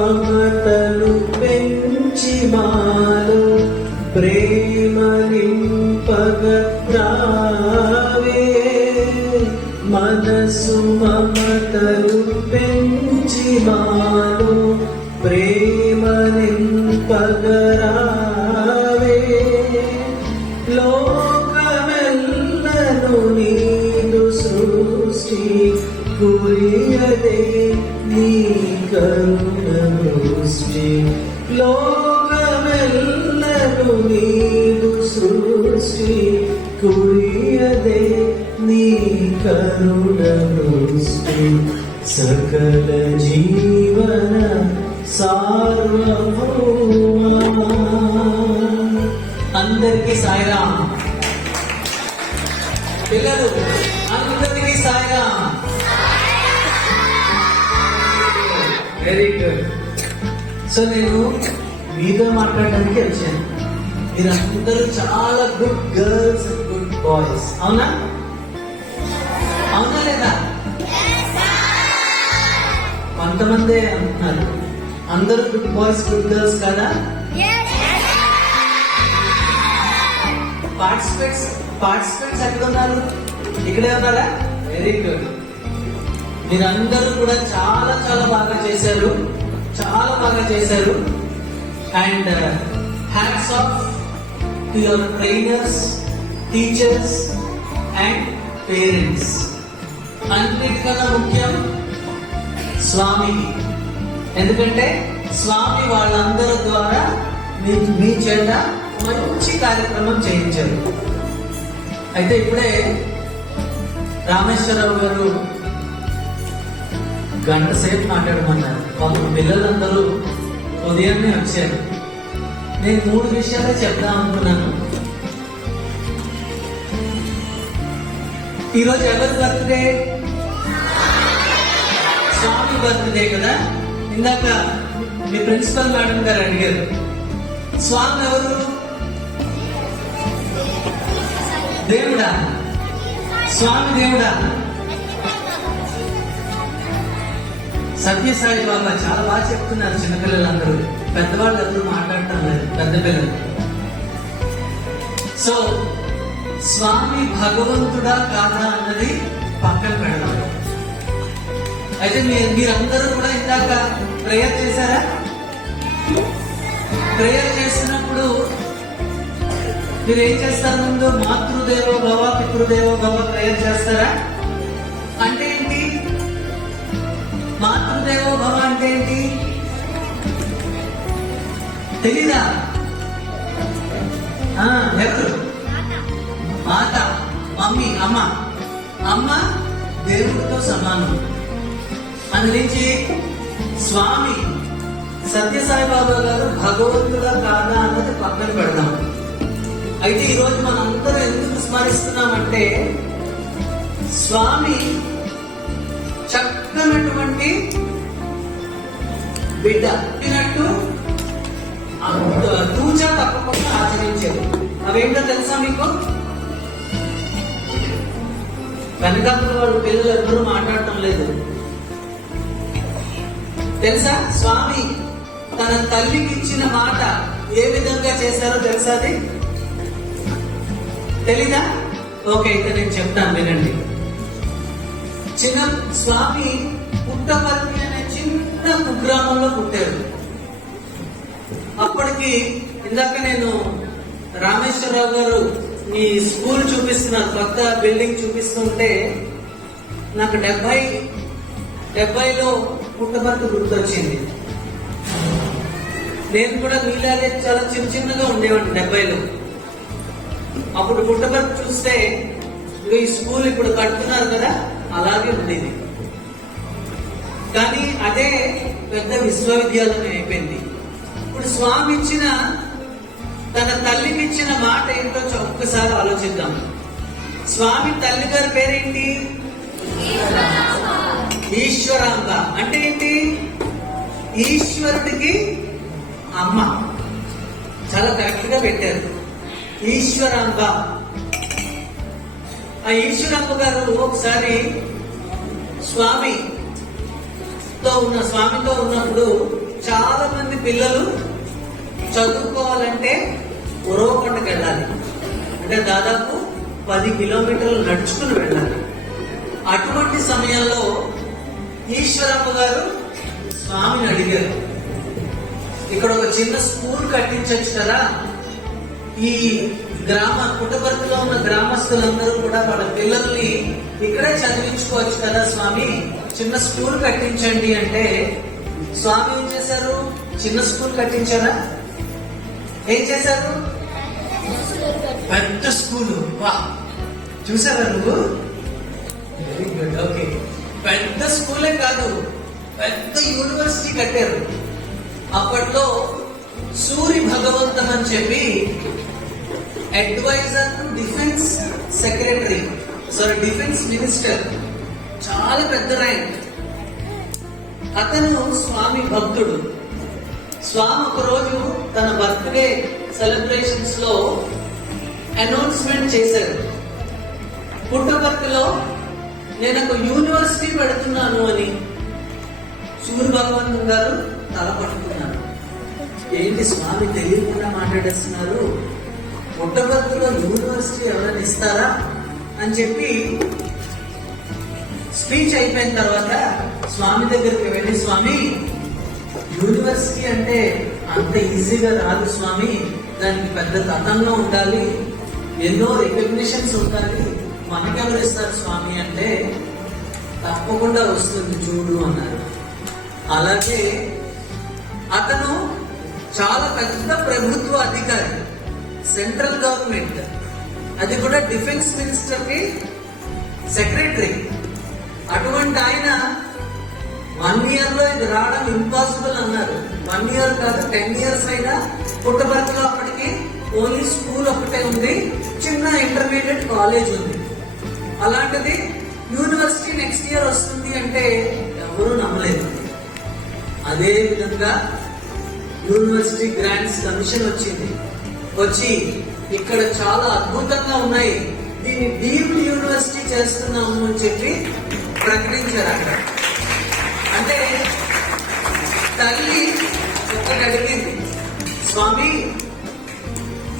మమతలు పెంచి మాలో ప్రేమ నింపగ రావే. మనసు మమతలు పెంచి మాలో ప్రేమ నింపగ రావే. లోకమెల్లను నీదు సృష్టి కురియదే నీ కరుణ దృష్టి. లోకమెల్లను నీదు సృష్టి కురియదే నీ కరుణ దృష్టి. సకల జీవన సార్వభౌమా. అందరికీ సాయిరాం. పిల్లలు అందరికీ సాయిరాం. Very good. సో నేను మీతో మాట్లాడడానికి వచ్చాను. మీరందరూ చాలా good girls and good boys. అవునా? అవునా లేదా? కొంతమంది అంటున్నారు అందరూ గుడ్ బాయ్స్ గుడ్ గర్ల్స్ కదా? పార్టిసిపేట్స్ ఎక్కడ ఉన్నారు? ఇక్కడే ఉన్నారా? Very good. మీరందరూ కూడా చాలా చాలా బాగా చేశారు, చాలా బాగా చేశారు. And hats off to your trainers, teachers and parents. అన్నిటికన్నా ముఖ్యం స్వామికి. ఎందుకంటే స్వామి వాళ్ళందరి ద్వారా మీ చేత మంచి కార్యక్రమం చేయించారు. అయితే ఇప్పుడే రామేశ్వరరావు గారు గంట సేపు మాట్లాడమన్నారు. పాపం పిల్లలందరూ ఉదయాన్నే వచ్చారు. నేను 3 విషయాలే చెప్దాం అనుకున్నాను. ఈరోజు ఎవరి బర్త్డే? స్వామి బర్త్డే కదా. ఇందాక మీ ప్రిన్సిపల్ మేడం గారు అడిగారు స్వామి ఎవరు? దేవుడా? స్వామి దేవుడా? సత్యసాయి బాబా. చాలా బాగా చెప్తున్నారు చిన్నపిల్లలందరూ. పెద్దవాళ్ళు ఎవరు మాట్లాడటం లేదు, పెద్ద పిల్లలు. సో స్వామి భగవంతుడా కాదా అన్నది పక్కన పెడదాం. అయితే మీరందరూ కూడా ఇందాక ప్రేయర్ చేశారా? ప్రేయర్ చేసినప్పుడు మీరు ఏం చేస్తారు? ముందు మాతృదేవో భవ పితృదేవో భవ ప్రేయర్ చేస్తారా? అంటే ఏంటి? మాతృదేవో భవ అంటే ఏంటి తెలీదా? ఎవరు? మాత, మమ్మీ, అమ్మ. అమ్మ దేవుడితో సమానం. అందులోంచి స్వామి సత్యసాయి బాబా గారు భగవంతుడా కాదా అన్నది పక్కన పెడదాం. అయితే ఈరోజు మనందరూ ఎందుకు స్మరిస్తున్నామంటే స్వామి చక్కనటువంటి బిడ్డ పుట్టినట్టు తూచా తప్పకుండా ఆచరించారు. అవేంటో తెలుసా మీకు? వెనకాల వాళ్ళు పిల్లలు ఎవరూ మాట్లాడటం లేదు. తెలుసా? స్వామి తన తల్లికి ఇచ్చిన మాట ఏ విధంగా చేశారో తెలుసా? అది తెలీదా? ఓకే, అయితే నేను చెప్తాను, వినండి. స్వామి పుట్టపర్తి అనే చిన్న కుగ్రామంలో పుట్టారు. అప్పటికి ఇందాక నేను రామేశ్వరరావు గారు మీ స్కూల్ చూపిస్తున్నారు, కొత్త బిల్డింగ్ చూపిస్తుంటే నాకు 70లో పుట్టపర్తి గుర్తొచ్చింది. నేను కూడా మీలాగే చాలా చిన్నగా ఉండేవాడిని 70లో. అప్పుడు పుట్టపర్తి చూస్తే ఈ స్కూల్ ఇప్పుడు కడుతున్నారు కదా, అలాగే ఉండేది. కానీ అదే పెద్ద విశ్వవిద్యాలయం అయిపోయింది. ఇప్పుడు స్వామి ఇచ్చిన తన తల్లికి ఇచ్చిన మాట ఏంటో ఒక్కసారి ఆలోచిద్దాం. స్వామి తల్లి గారి పేరేంటి? ఈశ్వరాంబ. అంటే ఏంటి? ఈశ్వరుడికి అమ్మ. చాలా కరెక్ట్ గా పెట్టారు, ఈశ్వరాంబ. ఆ ఈశ్వరాంబ గారు ఒకసారి స్వామి స్వామితో ఉన్నప్పుడు చాలా మంది పిల్లలు చదువుకోవాలంటే ఉరవకొండకి వెళ్ళాలి. అంటే దాదాపు 10 కిలోమీటర్లు నడుచుకుని వెళ్ళాలి. అటువంటి సమయంలో ఈశ్వరమ్మ గారు స్వామిని అడిగారు, ఇక్కడ ఒక చిన్న స్కూల్ కట్టించవచ్చు కదా, ఈ పుట్టపర్తిలో ఉన్న గ్రామస్తులందరూ కూడా వాళ్ళ పిల్లల్ని ఇక్కడే చదివించుకోవచ్చు కదా స్వామి, చిన్న స్కూల్ కట్టించండి అంటే స్వామి ఏం చేశారు? చిన్న స్కూల్ కట్టించారా? ఏం చేశారు? పెద్ద స్కూలు. వా, చూసారా నువ్వు? Very good. ఓకే, పెద్ద స్కూలే కాదు, పెద్ద యూనివర్సిటీ కట్టారు. అప్పట్లో సూరి భగవంతం అని చెప్పి advisor to defence secretary, defence minister, చాలా పెద్ద ర్యాంక్. అతను స్వామి భక్తుడు. స్వామి ఒక రోజు తన బర్త్డే సెలబ్రేషన్స్ లో అనౌన్స్మెంట్ చేశారు, పుట్టపర్తిలో నేను ఒక యూనివర్సిటీ పెడుతున్నాను అని. సూర్య భగవంతుడు గారు తల పట్టుకున్నారు. ఏంటి స్వామి తెలియకుండా మాట్లాడేస్తున్నారు, పుట్టపర్తిలో యూనివర్సిటీ ఎవరైనా ఇస్తారా అని చెప్పి స్పీచ్ అయిపోయిన తర్వాత స్వామి దగ్గరికి వెళ్ళి, స్వామి యూనివర్సిటీ అంటే అంత ఈజీగా రాదు స్వామి, దానికి పెద్ద తతంగా ఉండాలి, ఎన్నో రికగ్నిషన్స్ ఉండాలి, మనకెవరు ఇస్తారు స్వామి అంటే, తప్పకుండా వస్తుంది చూడు అన్నారు. అలాగే అతను చాలా పెద్ద ప్రభుత్వ అధికారి, సెంట్రల్ గవర్నమెంట్, అది కూడా డిఫెన్స్ మినిస్టర్ కి సెక్రటరీ. అటువంటి ఆయన 1 year లో ఇది రావడం ఇంపాసిబుల్ అన్నారు. 1 year కాదు, 10 years అయినా పుట్టపర్తిలో అప్పటికి ఓన్లీ స్కూల్ ఒకటే ఉంది, చిన్న ఇంటర్మీడియట్ కాలేజ్ ఉంది. అలాంటిది యూనివర్సిటీ నెక్స్ట్ ఇయర్ వస్తుంది అంటే ఎవరూ నమ్మలేదు. అదే విధంగా యూనివర్సిటీ గ్రాంట్స్ కమిషన్ వచ్చి ఇక్కడ చాలా అద్భుతంగా ఉన్నాయి, దీన్ని డీమ్డ్ యూనివర్సిటీ చేస్తున్నాము అని చెప్పి ప్రకటించారు. అక్కడ అంటే తల్లి ఒకటి అడిగింది, స్వామి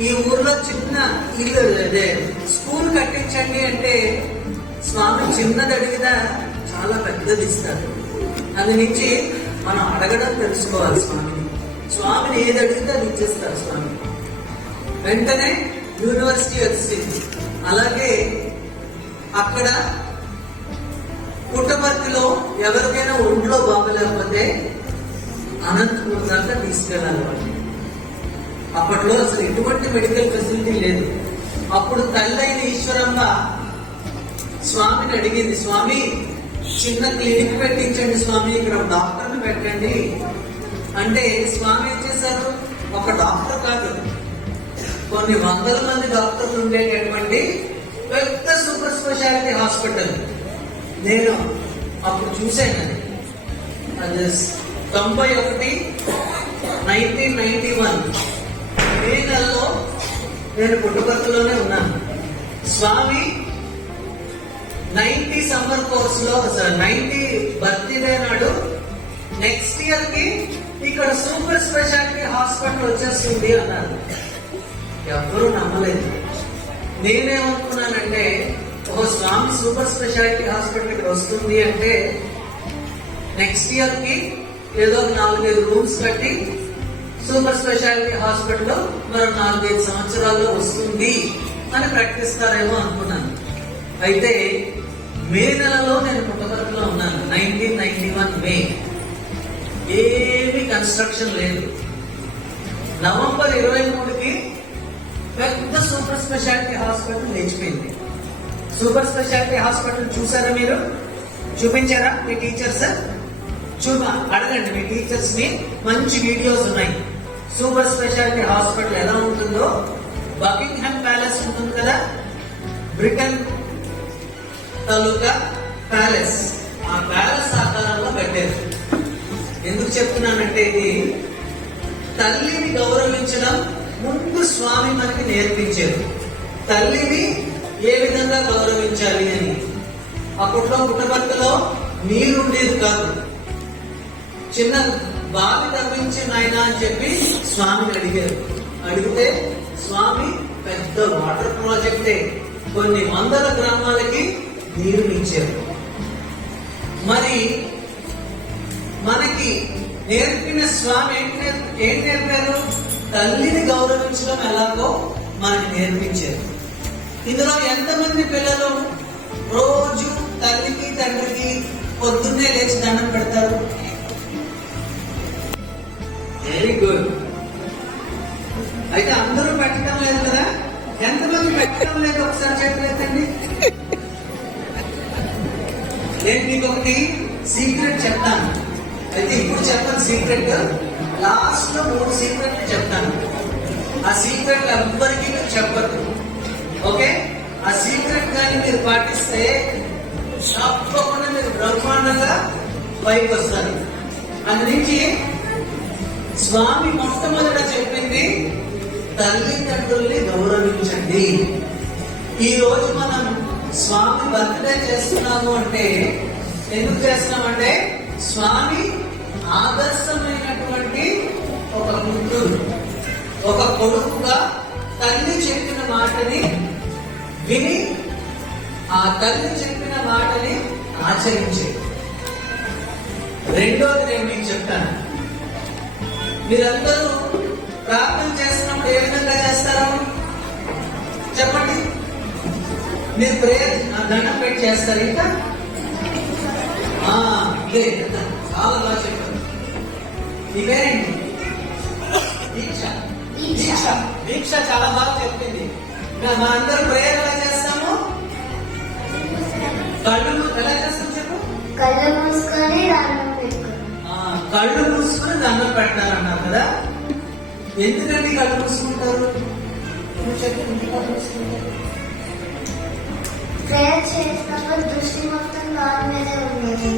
ఈ ఊర్లో చిన్న ఇల్లు అదే స్కూల్ కట్టించండి అంటే స్వామి చిన్నది అడిగినా చాలా పెద్దది ఇస్తారు. అది నుంచి మనం అడగడం తెలుసుకోవాలి. స్వామిని ఏది అడిగితే అది ఇచ్చేస్తారు స్వామి. వెంటనే యూనివర్సిటీ వచ్చింది. అలాగే అక్కడ పుట్టపర్తిలో ఎవరికైనా ఒంట్లో బాగలేకపోతే అనంతపురం దాకా తీసుకెళ్ళాలి వాళ్ళు. అప్పట్లో అసలు ఎటువంటి మెడికల్ ఫెసిలిటీ లేదు. అప్పుడు తల్లైన ఈశ్వరమ్మ స్వామిని అడిగింది, స్వామి చిన్న క్లినిక్ పెట్టించండి స్వామి, ఇక్కడ డాక్టర్ని పెట్టండి అంటే స్వామి ఏం చేశారు? ఒక డాక్టర్ కాదు, కొన్ని వందల మంది డాక్టర్లు ఉండేటటువంటి పెద్ద సూపర్ స్పెషాలిటీ హాస్పిటల్. నేను అప్పుడు చూశాను, అది 91 1991 మే నెలలో నేను పుట్టపర్తిలోనే ఉన్నాను. స్వామి 90 సమ్మర్ కోర్స్ లో 90 బర్త్డే నాడు నెక్స్ట్ ఇయర్ కి ఇక్కడ సూపర్ స్పెషాలిటీ హాస్పిటల్ వచ్చేస్తుంది అన్నారు. ఎవరూ నమ్మలేదు. నేనేమనుకున్నానంటే, ఓ స్వామి సూపర్ స్పెషాలిటీ హాస్పిటల్ ఇక్కడ వస్తుంది అంటే నెక్స్ట్ ఇయర్ కి ఏదో 4-5 రూమ్స్ కట్టి సూపర్ స్పెషాలిటీ హాస్పిటల్ మరో 4-5 సంవత్సరాల్లో వస్తుంది అని ప్రకటిస్తారేమో అనుకున్నాను. అయితే మే నెలలో నేను పుట్టపర్తిలో ఉన్నాను. 1991 మే. ఏమీ కన్స్ట్రక్షన్ లేదు. నవంబర్ 23కి పెద్ద సూపర్ స్పెషాలిటీ హాస్పిటల్ లేచిపోయింది. సూపర్ స్పెషాలిటీ హాస్పిటల్ చూసారా మీరు? చూపించారా మీ టీచర్స్? అడగండి మీ టీచర్స్ ని, మంచి వీడియోస్ ఉన్నాయి. సూపర్ స్పెషాలిటీ హాస్పిటల్ ఎలా ఉంటుందో, బకింగ్హామ్ ప్యాలెస్ ఉంటుంది కదా, బ్రిటన్ తాలూకా ప్యాలెస్, ఆ ప్యాలెస్ ఆకారంలో కట్టారు. ఎందుకు చెప్తున్నానంటే, ఇది తల్లిని గౌరవించడం ముందు స్వామి మనకి నేర్పించారు. తల్లిని ఏ విధంగా గౌరవించాలి అని. అప్పట్లో పుట్టపర్తిలో నీరు ఉండేది కాదు, చిన్న బావి తవ్వించి నాయన అని చెప్పి స్వామిని అడిగారు. అడిగితే స్వామి పెద్ద వాటర్ ప్రాజెక్టే కొన్ని వందల గ్రామాలకి నీరునిచ్చారు. మరి మనకి నేర్పిన స్వామి ఏం నేర్పారు? తల్లిని గౌరవించడం ఎలాగో మనకి నేర్పించారు. ఇందులో ఎంతమంది పిల్లలు రోజు తల్లికి తండ్రికి పొద్దున్నే లేచి దండం పెడతారు? Very good. అయితే అందరూ పెట్టడం లేదు కదా? ఎంతమంది పెట్టడం లేదు ఒకసారి చెప్పలేదండి. నేను మీకు ఒకటి సీక్రెట్ చెప్తాను. అయితే ఇప్పుడు చెప్పను సీక్రెట్, లాస్ట్ లో 3 సీక్రెట్లు చెప్తాను. ఆ సీక్రెట్ ఎవ్వరికి మీరు చెప్పద్దు, ఓకే? ఆ సీక్రెట్ కానీ మీరు పాటిస్తే తప్పకుండా మీరు బ్రహ్మాండంగా పైకి వస్తారు. అందునుంచి స్వామి మొట్టమొదట చెప్పింది తల్లిదండ్రుల్ని గౌరవించండి. ఈ రోజు మనం స్వామి బర్త్డే చేస్తున్నాము అంటే ఎందుకు చేస్తున్నామంటే స్వామి ఆదర్శమైనటువంటి ఒక పుత్రుడు, ఒక కొడుకుగా తల్లి చెప్పిన మాటని విని ఆ తల్లి చెప్పిన మాటని ఆచరించే. రెండోది నేను మీకు చెప్తాను. మీరందరూ ప్రార్థన చేస్తున్నప్పుడు ఏ విధంగా చేస్తారు చెప్పండి? మీరు ప్రేయర్ దండం పెట్టి చేస్తారు. ఇంకా ఇదే చాలా బాగా చెప్పారు. ఇవేనండి దీక్ష. దీక్ష దీక్ష చాలా బాగా చెప్పింది. మా అందరూ ప్రేయర్ ఎలా చేస్తాము? కళ్ళు ఎలా చేస్తాం చెప్పు? కళ్ళు మూసుకొని కళ్ళు మూసుకొని దండం పెడతారన్నారు కదా? ఎందుకండి కళ్ళు మూసుకుంటారు? ప్రేయర్ చేసినప్పుడు దృష్టి మొత్తం గాలి మీదే ఉండేది.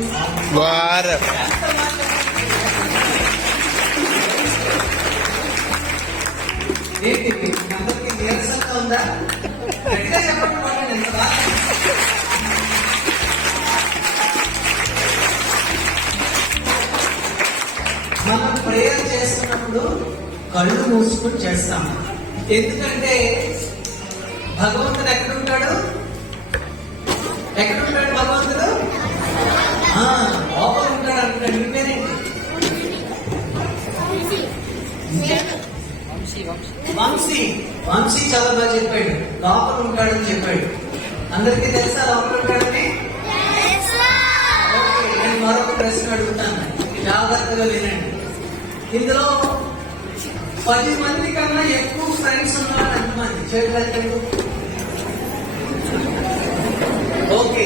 ఏంటి అందరికి నీరసంగా ఉందా? గట్టిగా చెప్పండి. ఎంత బాగా మనం ప్రేయర్ చేస్తున్నప్పుడు కళ్ళు మూసుకొని చేస్తాం. ఎందుకంటే భగవంతుడు ఎక్కడుంటాడు? ఎక్కడుంటాడు భగవంతుడు? లోపల ఉంటాడు అంటాడు. మీ పేరేంటి? వంశీ. వంశీ చాలా బాగా చెప్పాడు. లోపల ఉంటాడని చెప్పాడు. అందరికీ తెలుసా లోపల ఉంటాడని? నేను మరొక ప్రశ్న అడుగుతాను, జాగ్రత్తగా వినండి. ఇందులో 10 మంది కన్నా ఎక్కువ ఫ్రెండ్స్ ఉన్నారు ఎంతమంది? చేతులు. ఓకే,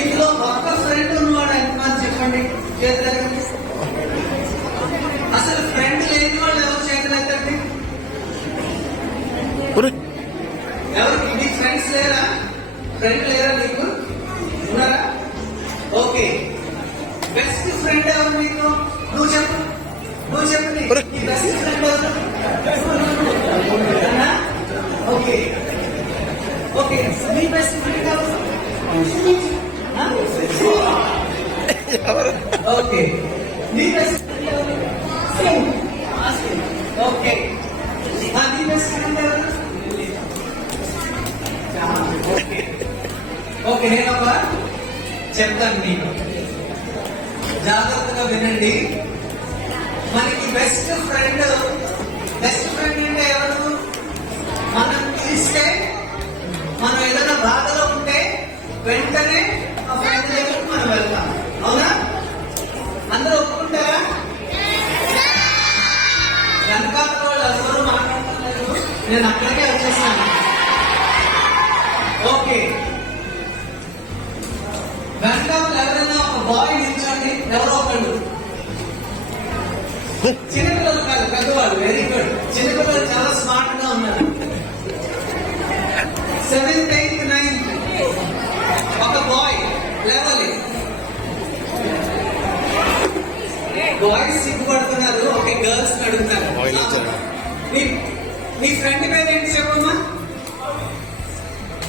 ఇందులో ఒక్క ఫ్రెండ్ ఉన్నవాడు ఎంతమంది చెప్పండి? చేతులు. అసలు ఫ్రెండ్ లేని వాళ్ళు ఎవరు? చేతులు ఎత్తండి. ఎవరికి? మీకు ఫ్రెండ్స్ లేరా? ఫ్రెండ్ లేరా మీకు? ఉన్నారా? ఓకే, బెస్ట్ ఫ్రెండ్ ఎవరు మీకు? నువ్వు చెప్పు. నువ్వు చెప్పు నీ బెస్ట్ ఫ్రెండ్ ఎవరు? ఓకే ఓకే, మీ బెస్ట్ ఫ్రెండ్ ఎవరు? ఓకే, నీ బెస్ట్ ఫ్రెండ్ ఎవరు? ఓకే, నీ బెస్ట్ ఫ్రెండ్ ఎవరు? ఓకే ఓకే, నేను ఒక చెప్తాను మీకు, జాగ్రత్తగా వినండి. మనకి బెస్ట్ ఫ్రెండ్ అంటే ఎవరు? మనం పిలిస్తే, మనం ఏదైనా బాధలో ఉంటే వెంటనే ఆ ఫ్రెండ్ దగ్గరికి మనం వెళ్తాం. అవునా? అందరూ ఒప్పుకుంటారా? వెనకాల వాళ్ళు ఎవరు మాట్లాడుతున్నారు? నేను అక్కడికే వచ్చేస్తాను. ఓకే, వెనకాల ఎవరైనా ఒక బాయ్ నిల్చోండి, ఎవరో ఒకళ్ళు. చిన్నపిల్లలు కాదు, పెద్దవాళ్ళు. Very good. చిన్నపిల్లలు చాలా స్మార్ట్ గా ఉన్నారు. 7th, 8th, 9th ఒక బాయ్ లేవాలి. బాయ్స్ సిగ్గుపడుతున్నారు. ఓకే, గర్ల్స్ అడుగుతారు. మీ ఫ్రెండ్ పేరు ఏంటి చెప్పమ్మా?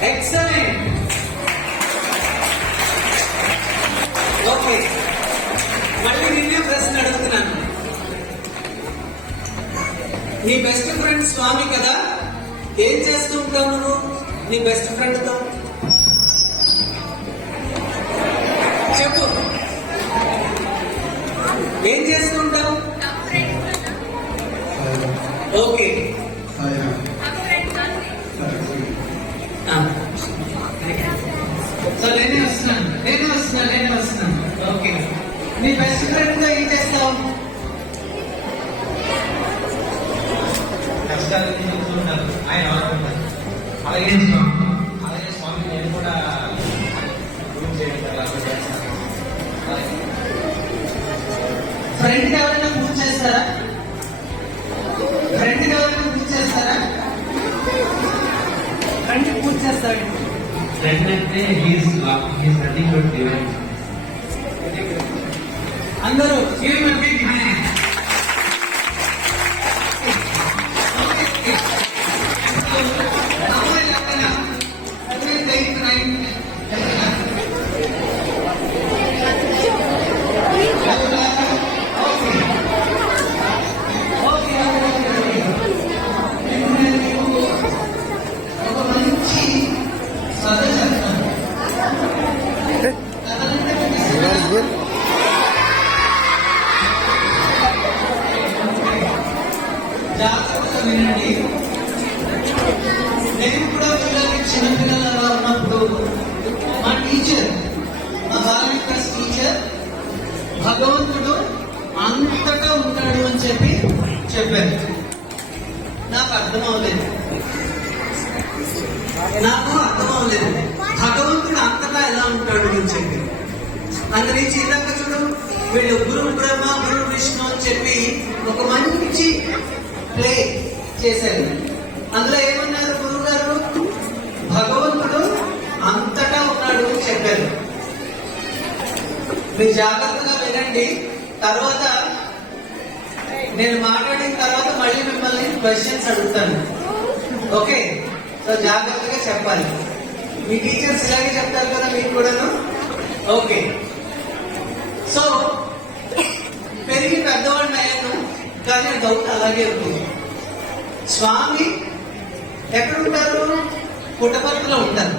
ఎక్సలెంట్. ఓకే, మళ్ళీ నిన్నే ప్రశ్న అడుగుతున్నాను. నీ బెస్ట్ ఫ్రెండ్ స్వామి కదా, ఏం చేస్తూ ఉంటావు నువ్వు నీ బెస్ట్ ఫ్రెండ్ తో? చెప్పు, ఏం చేస్తూ ఉంటావు? ఓకే, సో నేనే వస్తున్నాను. ఓకే, నీ బెస్ట్ ఫ్రెండ్ తో ఏం చేస్తావు? కష్టాలు చెప్తుంటారు, ఆయన ఆడుకుంటారు. అలాగే అలాగే స్వామి నేను కూడా గురువు చేయడం ఫ్రెండ్ ఎవరైనా పూజ చేస్తారా? ఫ్రెండ్ పూజ చేస్తాడు. ఫ్రెండ్ అంటే హీస్ నథింగ్ బట్ డివైన్. అందరూ give him a big hand. జాగ్రత్తగా వినండి. నేను కూడా పిల్లలకి చిన్నపిల్లలుగా ఉన్నప్పుడు మా టీచర్, మా బాలమిక క్లాస్ టీచర్ భగవంతుడు అంతటా ఉంటాడు అని చెప్పారు. నాకు అర్థం అవ్వలేదు. భగవంతుడు అంతటా ఎలా ఉంటాడు అని చెప్పి. అందుని ఇందాక చూడు, వీళ్ళు గురు బ్రహ్మ గురు విష్ణు అని చెప్పి ఒక మంచి ప్లే చేశారు. అందులో ఏమన్నారు గురువు గారు? భగవంతుడు అంతటా ఉన్నాడు అని చెప్పారు. మీరు జాగ్రత్తగా వినండి. తర్వాత నేను మాట్లాడిన తర్వాత మళ్ళీ మిమ్మల్ని క్వశ్చన్స్ అడుగుతాను. ఓకే, సో జాగ్రత్తగా చెప్పాలి. మీ టీచర్స్ ఇలాగే చెప్తారు కదా మీకు కూడాను. ఓకే, సో పెరిగి పెద్దవాడిని అయ్యాను, కానీ డౌట్ అలాగే ఉంది. స్వామి ఎక్కడుంటారు? పుట్టపర్తిలో ఉంటారు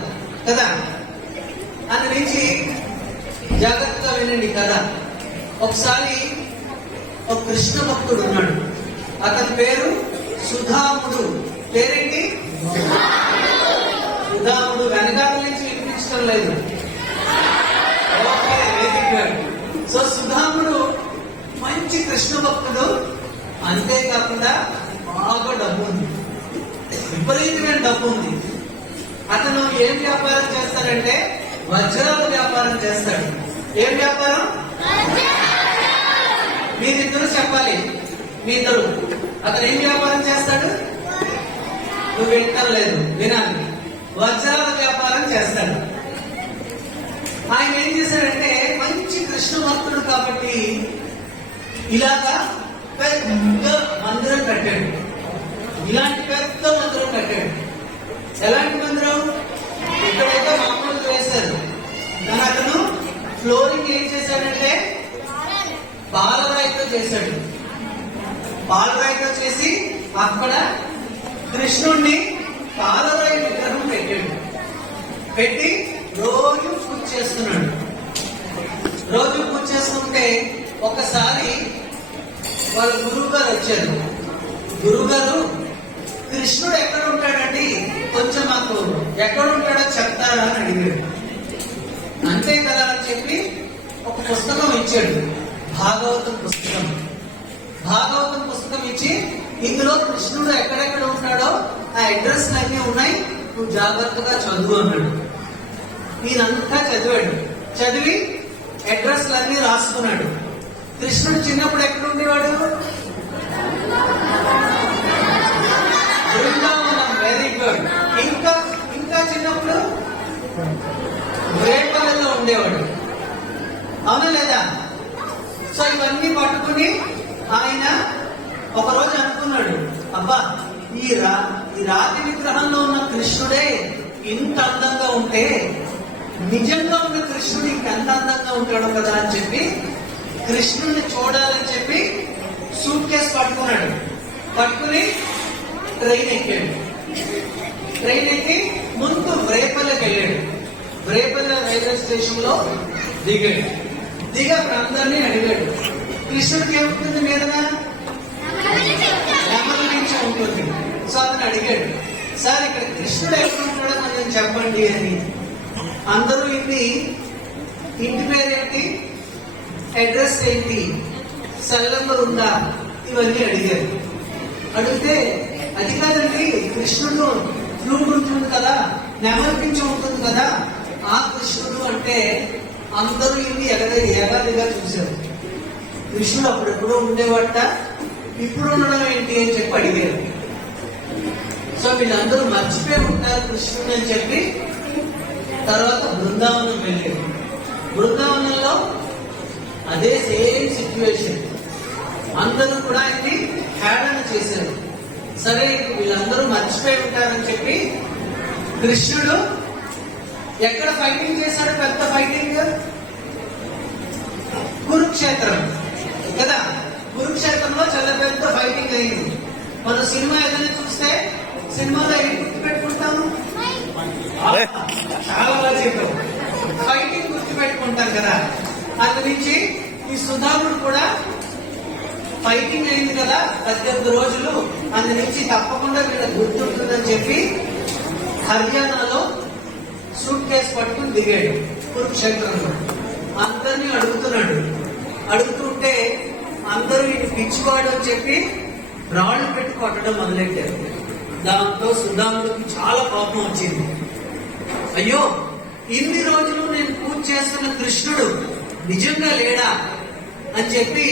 కదా. అందునుంచి జాగ్రత్తగా వినండి కదా. ఒకసారి ఒక కృష్ణ భక్తుడు ఉన్నాడు. అతని పేరు సుధాముడు. పేరేంటి? సుధాముడు. వెనకాల నుంచి వినిపించడం లేదు. Okay, very good. సో సుధాముడు మంచి కృష్ణ భక్తుడు. అంతేకాకుండా బాగా డబ్బు ఉంది, విపరీతమైన డబ్బు ఉంది. అతను ఏం వ్యాపారం చేస్తాడంటే వజ్రాల వ్యాపారం చేస్తాడు. ఏం వ్యాపారం? మీరిద్దరు చెప్పాలి. మీ ఇద్దరు. అతను ఏం వ్యాపారం చేస్తాడు? నువ్వు వింటలేదు, వినాలి. వజ్రాల వ్యాపారం చేస్తాడు. ఆయన ఏం చేశాడంటే మంచి కృష్ణ భక్తుడు కాబట్టి ఇలాగా పెద్ద మందిరం కట్టాడు. ఇలాంటి పెద్ద మందిరం కట్టాడు. ఎలాంటి మందిరం? ఇక్కడైతే మామూలుగా వేశారు, కానీ అతను ఫ్లోరింగ్ ఏం చేశాడంటే పాలరాయితో చేశాడు. పాలరాయితో చేసి అక్కడ కృష్ణుణ్ణి పాలరాయి విగ్రహం పెట్టాడు. పెట్టి రోజు పూజ చేస్తున్నాడు. రోజు పూజ చేస్తుంటే ఒకసారి వాళ్ళ గురువు గారు వచ్చారు. గురువు గారు, కృష్ణుడు ఎక్కడ ఉంటాడండి, కొంచెం మాకు ఎక్కడ ఉంటాడో చెప్తారా అని అడిగాడు. అంతే కదా అని చెప్పి ఒక పుస్తకం ఇచ్చాడు, భాగవతం పుస్తకం. భాగవతం పుస్తకం ఇచ్చి ఇందులో కృష్ణుడు ఎక్కడెక్కడ ఉంటాడో ఆ అడ్రస్ అన్నీ ఉన్నాయి, నువ్వు జాగ్రత్తగా చదువు అన్నాడు. ఈయనంతా చదివాడు. చదివి అడ్రస్లన్నీ రాసుకున్నాడు. కృష్ణుడు చిన్నప్పుడు ఎక్కడ ఉండేవాడు? బృందావనం. Very good. ఇంకా ఇంకా చిన్నప్పుడు రేపల్లిలో ఉండేవాడు. అవునా లేదా? సో ఇవన్నీ పట్టుకుని ఆయన ఒకరోజు అనుకున్నాడు, అబ్బా ఈ రాతి విగ్రహంలో ఉన్న కృష్ణుడే ఇంత అందంగా ఉంటే నిజంగా ఉన్న కృష్ణుడు ఇంకెంత అందంగా ఉంటాడు కదా అని చెప్పి కృష్ణుడిని చూడాలని చెప్పి సూట్ కేసు పట్టుకుని ట్రైన్ ఎక్కాడు. ట్రైన్ ఎక్కి ముందు వ్రేపల్లకి వెళ్ళాడు. వ్రేపల్ల రైల్వే స్టేషన్ లో దిగాడు. అందరినీ అడిగాడు, కృష్ణుడికి ఏముంటుంది మీదగా? నెమలి నుంచి ఉంటుంది. సో అతను అడిగాడు, సార్ ఇక్కడ కృష్ణుడు ఎక్కడ ఉంటాడో కొంచెం చెప్పండి అని. అందరూ ఇంటి పేరేంటి, అడ్రస్ ఏంటి, సెల్ నెంబర్ ఉందా, ఇవన్నీ అడిగారు. అడిగితే అది కాదండి, కృష్ణుడు ఫ్లూట్ ఉంటుంది కదా, నెమలిపించి ఉంటుంది కదా, ఆ కృష్ణుడు అంటే అందరూ ఎగదిగా చూశారు. కృష్ణుడు అప్పుడెప్పుడో ఉండేవాట, ఇప్పుడు ఉండడం ఏంటి అని చెప్పి అడిగారు. సో వీళ్ళందరూ మర్చిపోయి ఉంటారు కృష్ణుడు అని చెప్పి తర్వాత బృందావనం వెళ్ళారు. బృందావనంలో అదే సేమ్ సిచ్యువేషన్, అందరూ కూడా ఆయన్ని హేళన చేశారు. సరే వీళ్ళందరూ మర్చిపోయి ఉంటారని చెప్పి కృష్ణుడు ఎక్కడ ఫైటింగ్ చేశాడు? పెద్ద ఫైటింగ్ కురుక్షేత్రం కదా. కురుక్షేత్రంలో చాలా పెద్ద ఫైటింగ్ అయింది. మనం సినిమా ఏదైనా చూస్తే సినిమాలో ఏం గుర్తు పెట్టుకుంటాము? చాలా బాగా చెప్పాం, ఫైటింగ్ గుర్తు పెట్టుకుంటాం కదా. అక్కడి నుంచి ఈ సుధాముడు కూడా ఫైటింగ్ అయింది కదా 18 రోజులు, అందు నుంచి తప్పకుండా వీళ్ళ గుర్తుంటుందని చెప్పి హర్యానాలో సూట్ కేసు పట్టుకుని దిగాడు కురుక్షేత్రంలో. అందరినీ అడుగుతుంటే అందరూ ఇది పిచ్చివాడు అని చెప్పి రాళ్ళు పెట్టి కొట్టడం మొదలెట్టారు. దాంతో సుధాముడికి చాలా కోపం వచ్చింది. అయ్యో, ఇన్ని రోజులు నేను పూజ చేస్తున్న కృష్ణుడు నిజంగా లేడా అని చెప్పి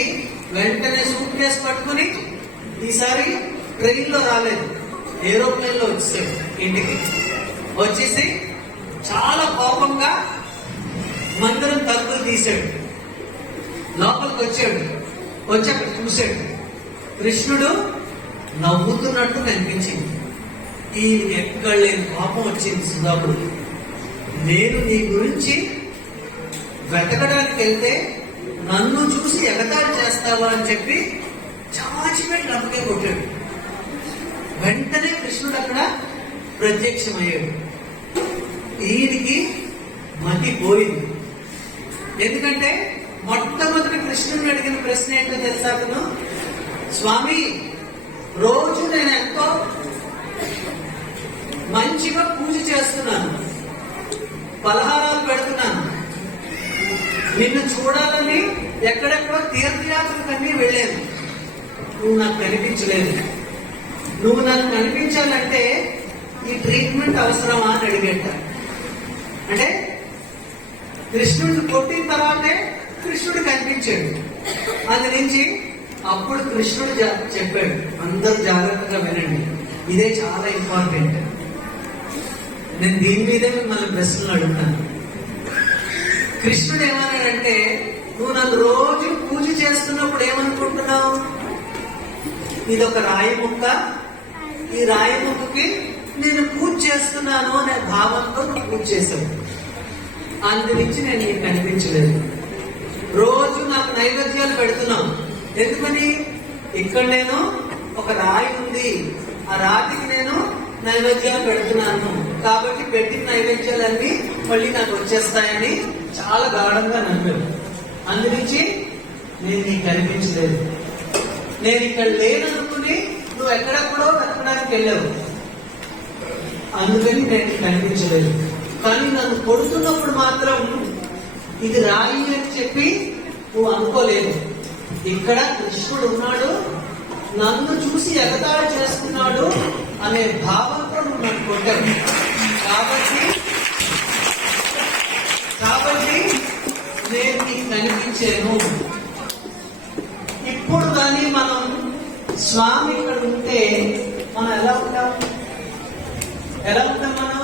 వెంటనే సూట్ కేసు పట్టుకుని, ఈసారి ట్రైన్ లో రాలేదు, ఏరోప్లేన్ లో వచ్చేసాడు. ఇంటికి వచ్చేసి చాలా కోపంగా మందిరం తలుపులు తీశాడు. లోపలికి వచ్చి అక్కడ చూశాడు. కృష్ణుడు నవ్వుతున్నట్టు కనిపించింది. ఈ ఎక్కడ లేని కోపం వచ్చింది సుధాముడు. నేను నీ గురించి వెతకడానికి వెళ్తే నన్ను చూసి ఎగతాళి చేస్తావా అని చెప్పి చాచిపెట్టి నమ్మకే కొట్టాడు. వెంటనే కృష్ణుడు అక్కడ ప్రత్యక్షమయ్యాడు. ఈయనకి మతి పోయింది. ఎందుకంటే మొట్టమొదటి కృష్ణుడిని అడిగిన ప్రశ్న ఏంటో తెలుసా? అతను, స్వామి, రోజు నేను ఎంతో మంచిగా పూజ చేస్తున్నాను, పలహారాలు పెడుతున్నాను, నిన్ను చూడాలని ఎక్కడెక్కడో తీర్థయాత్రలకన్నీ వెళ్ళాను, నువ్వు నాకు కనిపించలేదు. నువ్వు నాకు కనిపించాలంటే ఈ ట్రీట్మెంట్ అవసరమా అని అడిగేట. అంటే కృష్ణుడిని కొట్టిన తర్వాతే కృష్ణుడు కనిపించాడు. అది నుంచి అప్పుడు కృష్ణుడు చెప్పాడు, అందరూ జాగ్రత్తగా వినండి, ఇదే చాలా ఇంపార్టెంట్. నేను దీని మీదే మిమ్మల్ని ప్రశ్నలు అడుగుతాను. కృష్ణుడు ఏమన్నాడంటే, నువ్వు నన్ను రోజు పూజ చేస్తున్నప్పుడు ఏమనుకుంటున్నావు? ఇదొక రాయి ముక్క, ఈ రాయి ముక్కకి నేను పూజ చేస్తున్నాను అనే భావంతో నువ్వు పూజ చేశావు. అందు నుంచి నేను నీకు కనిపించలేదు. రోజు నాకు నైవేద్యాలు పెడుతున్నావు. ఎందుకని? ఇక్కడ నేను ఒక రాయి ఉంది, ఆ రాతికి నేను నైవేద్యాలు పెడుతున్నాను కాబట్టి పెట్టిన నైవేద్యాలన్నీ మళ్ళీ నాకు వచ్చేస్తాయని చాలా గాఢంగా నమ్మాను. అందునుంచి నేను నీకు కనిపించలేదు. నేను ఇక్కడ లేననుకుని నువ్వు ఎక్కడెక్కడో వెతకడానికి వెళ్ళావు, అందుకని నేను కనిపించలేదు. కానీ నన్ను కొడుతున్నప్పుడు మాత్రం ఇది రాయి అని చెప్పి నువ్వు అనుకోలేదు. ఇక్కడ కృష్ణుడు ఉన్నాడు, నన్ను చూసి ఎగతాళి చేస్తున్నాడు అనే భావంతో నువ్వు నన్ను కొట్టావు. కాబట్టి నేను నీకు కనిపించాను. ఇప్పుడు కానీ మనం స్వామి ఇక్కడ ఉంటే మనం ఎలా ఉంటాం? మనం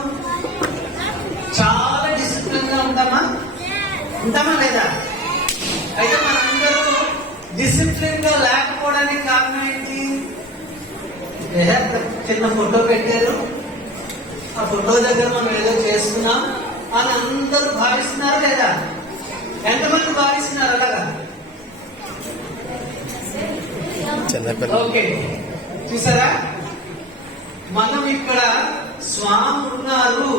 చాలా డిసిప్లిన్ గా ఉంటామా లేదా? అయితే మనందరూ డిసిప్లిన్ గా లేకపోవడానికి కారణం ఏంటి? చిన్న ఫోటో పెట్టారు, ఆ ఫోటో దగ్గర మనం ఏదో చేస్తున్నాం అని అందరూ భావిస్తున్నారు లేదా? ఎంతమంది భావిస్తున్నారు? అలాగా చిన్నపిల్ల ఓకే, చూసారా? మనం ఇక్కడ స్వామి ఉన్నారు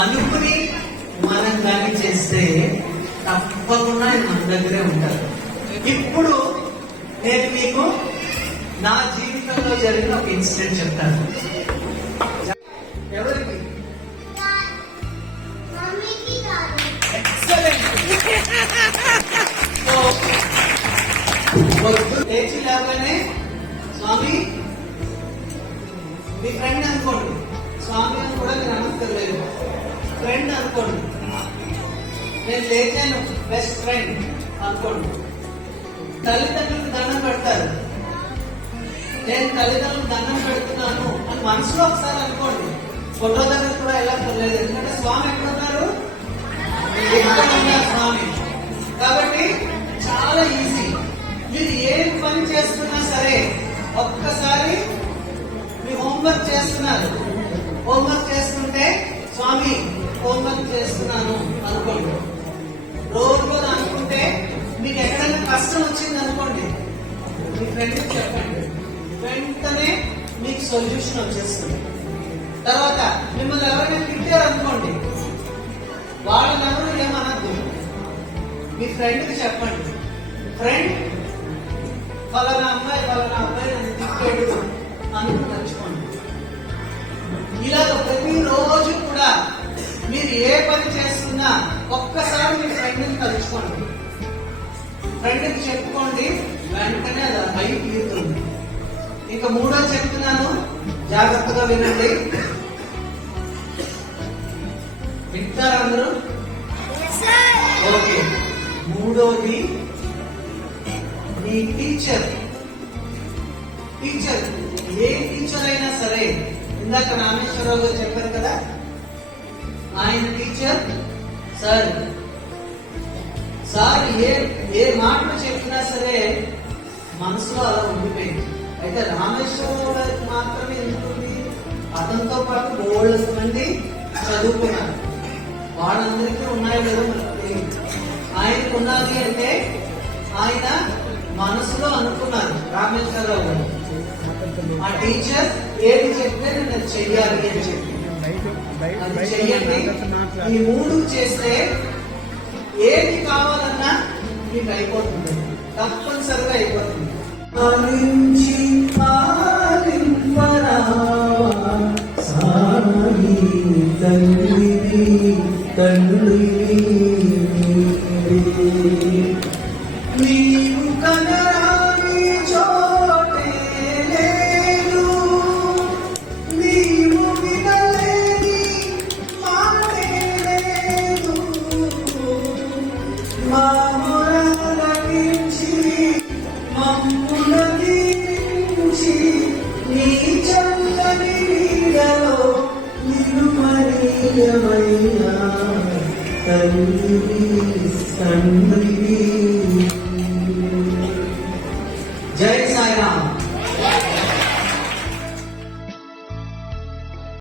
అనుకుని మనం దాన్ని చేస్తే తప్పకుండా ఆయన మన దగ్గరే ఉంటారు. ఇప్పుడు నేను మీకు నా జీవితంలో జరిగిన ఒక ఇన్సిడెంట్ చెప్తాను. ఎవరికి? మమ్మీకి కాదు. పొద్దు లేచి లేవగానే స్వామి మీ ఫ్రెండ్ అనుకోండి, స్వామి అని కూడా నేను అనక్కర్లేదు, ఫ్రెండ్ అనుకోండి. నేను లేచాను, బెస్ట్ ఫ్రెండ్ అనుకోండి. తల్లిదండ్రులకు దండం పెడతారు, నేను తల్లిదండ్రులకు దండం పెడుతున్నాను అని మనసులో ఒకసారి అనుకోండి. ఫోటో దగ్గర కూడా ఎలా కొనలేదు, ఎందుకంటే స్వామి ఎక్కడున్నారు? ఎక్కడ ఉన్నారు స్వామి. కాబట్టి చాలా ఈజీ. మీరు ఏం పని చేస్తున్నా సరే ఒక్కసారి మీ హోంవర్క్ చేస్తున్నారు, హోంవర్క్ చేస్తుంటే స్వామి హోంవర్క్ చేస్తున్నాను అనుకోండి. రోజు అనుకుంటే మీకు ఎక్కడైనా కష్టం వచ్చింది అనుకోండి, మీ ఫ్రెండ్కి చెప్పండి, వెంటనే మీకు సొల్యూషన్ వచ్చేస్తుంది. తర్వాత మిమ్మల్ని ఎవరైనా తిట్టారు అనుకోండి, వాళ్ళని ఎవరు ఏమనద్దు, మీ ఫ్రెండ్కి చెప్పండి, ఫ్రెండ్ ఫలానా అబ్బాయి నన్ను తిట్టాడు అని మర్చిపోండి. ఇలాగ ప్రతిరోజు కూడా మీరు ఏ పని చేస్తున్నా ఒక్కసారి మీ ఫ్రెండ్ని తలుచుకోండి, ఫ్రెండ్కి చెప్పుకోండి, వెంటనే అది అయి తీరుతుంది. ఇంకా మూడో చెప్తున్నాను, జాగ్రత్తగా వినండి. వింటారా అందరూ? ఓకే. మూడోది, మీ టీచర్ ఏ టీచర్ అయినా సరే, ఇందాక రామేశ్వరరావు గారు చెప్పారు కదా, ఆయన టీచర్ సార్ ఏ మాటలు చెప్పినా సరే మనసులో అలా ఉండిపోయింది. అయితే రామేశ్వరరావు గారికి మాత్రమే ఎందుకుంది? అతనితో పాటు 3 మంది చదువుకున్నారు, వాళ్ళందరికీ ఉన్నాయో లేదో మనకు తెలియదు. ఆయనకు ఉన్నది అంటే ఆయన మనసులో అనుకున్నారు రామేశ్వరరావు గారు, ఆ టీచర్ ఏది చెప్తే నేను చెయ్యాలి అని చెప్పి అది చెయ్యండి. ఈ 3 చేస్తే ఏది కావాలన్నా మీకు అయిపోతుంది, తప్పనిసరిగా అయిపోతుంది. నీవు కనరాని చోటే లేదు, నీవు వినలేని మాటే లేదు, మా మొరలకించి మమ్ముల దీవించి నీ చల్లని నీడలో నిలుమనీయమయ్యా తండ్రి